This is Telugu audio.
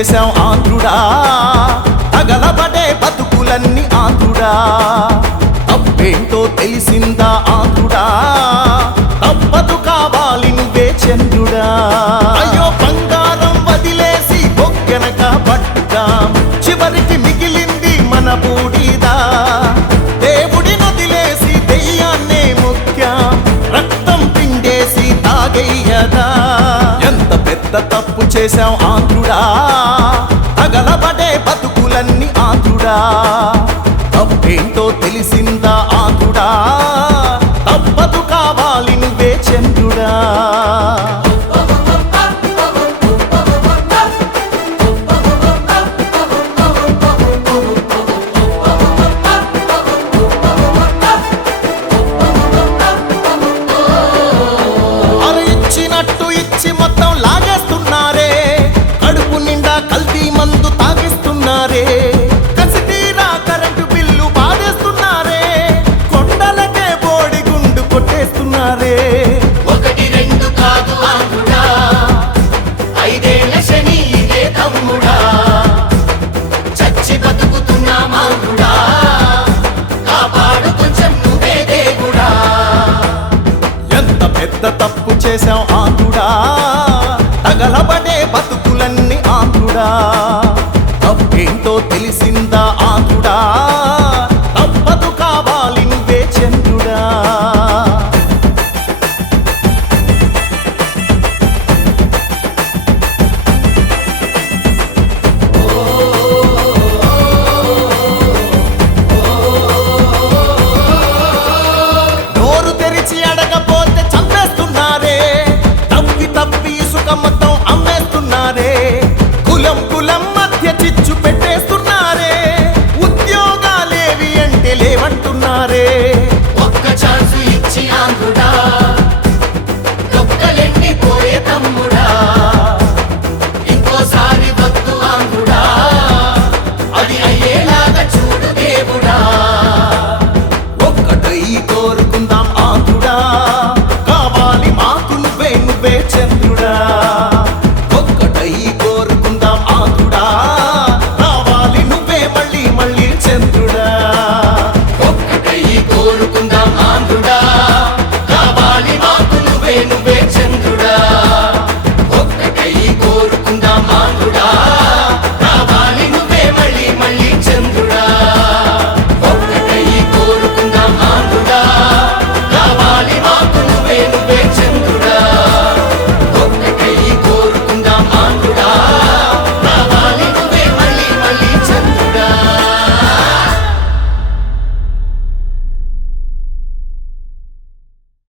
చేశాం ఆంధ్రుడా, తగలబడే బతుకులన్నీ ఆంధ్రుడా. తప్పేంటో తెలిసిందా ఆంధ్రుడా, తప్పదు కావాలి నువ్వే చంద్రుడా. అయ్యో బంగారం వదిలేసి బొగ్గెనక పట్టుదాం, చివరికి మిగిలింది మన బూడిదా. దేవుడి నదిలేసి దెయ్యాన్నే ముఖ్యం, రక్తం పిండేసి తాగయ్యదా. ఎంత పెద్ద తప్పు చేశాం ఆంధ్రుడా, తగలబడే బతుకులన్నీ ఆంధ్రుడా. తప్పేంటో తెలిసిందా ఆంధ్రుడా, తప్పదు కావాలి నువ్వే చంద్రుడా. ఇచ్చినట్టు ఇచ్చి మొత్తం లాగేస్తున్నారే, కడుపు నిండా కల్తీ మందు తాగిస్తున్నారే. కసితీరా కరెంటు బిల్లు బాధేస్తున్నారే, కొండలకే బోడి గుండు కొట్టేస్తున్నారే. ఒకటి రెండు కాదు ఆంధ్రుడా, ఐదేళ్ల శని ఇదే తమ్ముడా. చచ్చి బతుకుతున్నాం ఆంధ్రుడా, కాపాడు కొంచెం నువ్వే దేవుడా. ఎంత పెద్ద తప్పు చేశాం